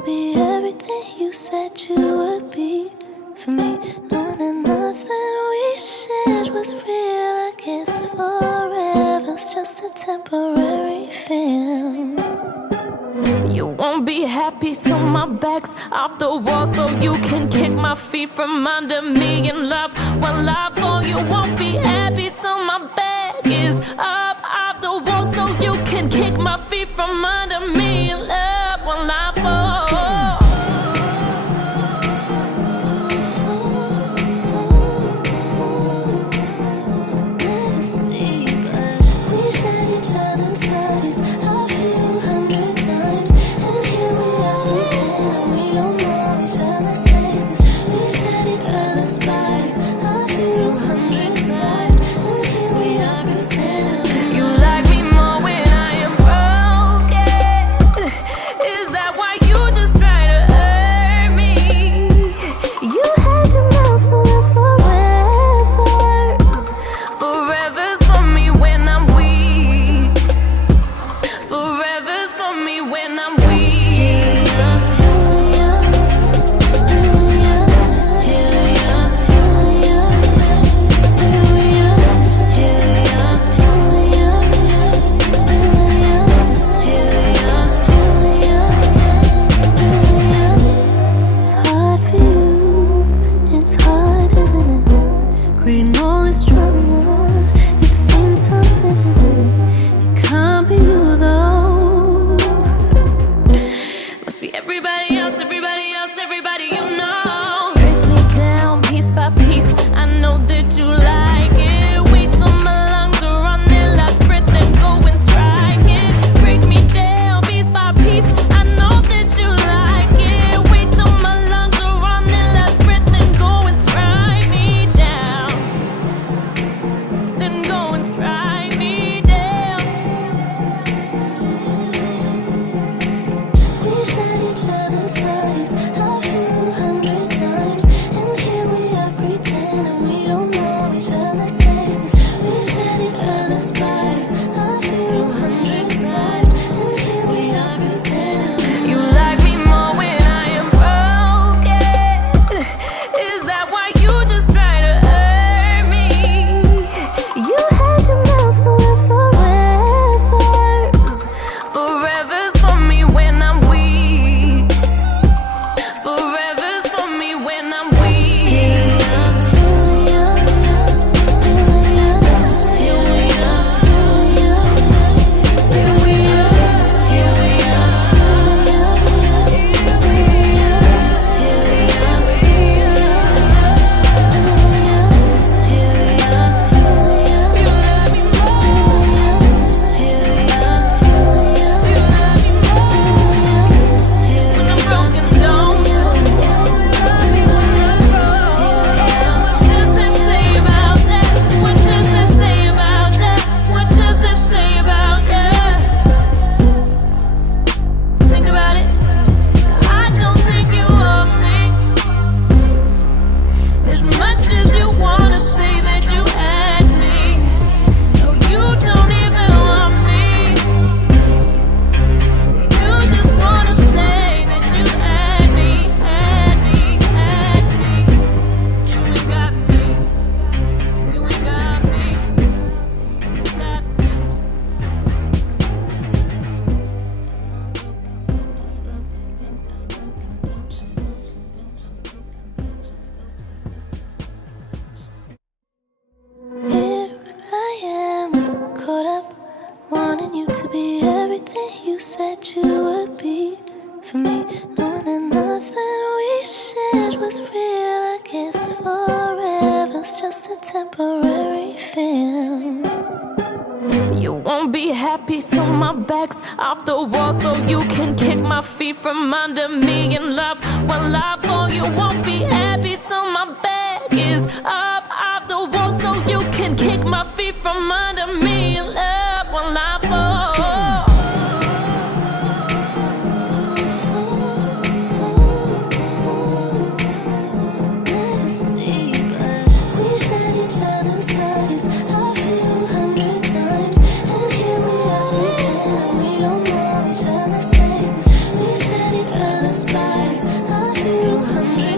to be everything you said you would be for me. Knowing that nothing we shared was real. I guess forever's just a temporary feel. You won't be happy till my back's off the wall, so you can kick my feet from under me and love one life for. You won't be happy till my back is up off the wall, so you can kick my feet from under me and love one life for. Never see, but we shared each other's bodies a few hundred times, and here we are pretending we don't know each other's faces. We shared each other's bodies a few hundred times, and here we are pretending. You like me more when I am broken. Is that why you just try to hurt me? You had your mouth full of forevers. Forever's for me when I'm weak. Forever's for me when I'm weak. It's hard for you, it's hard, isn't it? Creating all this drama at the same time, it can't be you though. Must be everybody else, everybody else, everybody you know. Break me down piece by piece, I know that you like it. Wait till my lungs are on their last breath, then go and strike it. Break me down piece by piece, I know that you like it. Wait till my lungs are on their last breath, then go and strike me down. Then go and strike me down. We shared each other's bodies a few hundred times, and here we are pretending we don't know each other's faces. We shared each other's bodies a few hundred times, and here we are pretending. You like me more when I am broken. Is that why you just try to hurt me? You had your mouth full of forevers. Forever's for me when I'm weak. Forever's for me when I'm weak. Here I am, caught up, wanting you to be everything you said you would be for me. Knowing that nothing we shared was real. I guess forever's just a temporary feel. You won't be happy till my back's off the wall, so you can kick my feet from under me and love one life for. You won't be happy till my back is up off the wall, so you can kick my feet from under me and love one life for. Never see, but we shared each other's bodies a few hundred times, and here we are pretending we don't know each other's faces. We shared each other. spice. Through hundreds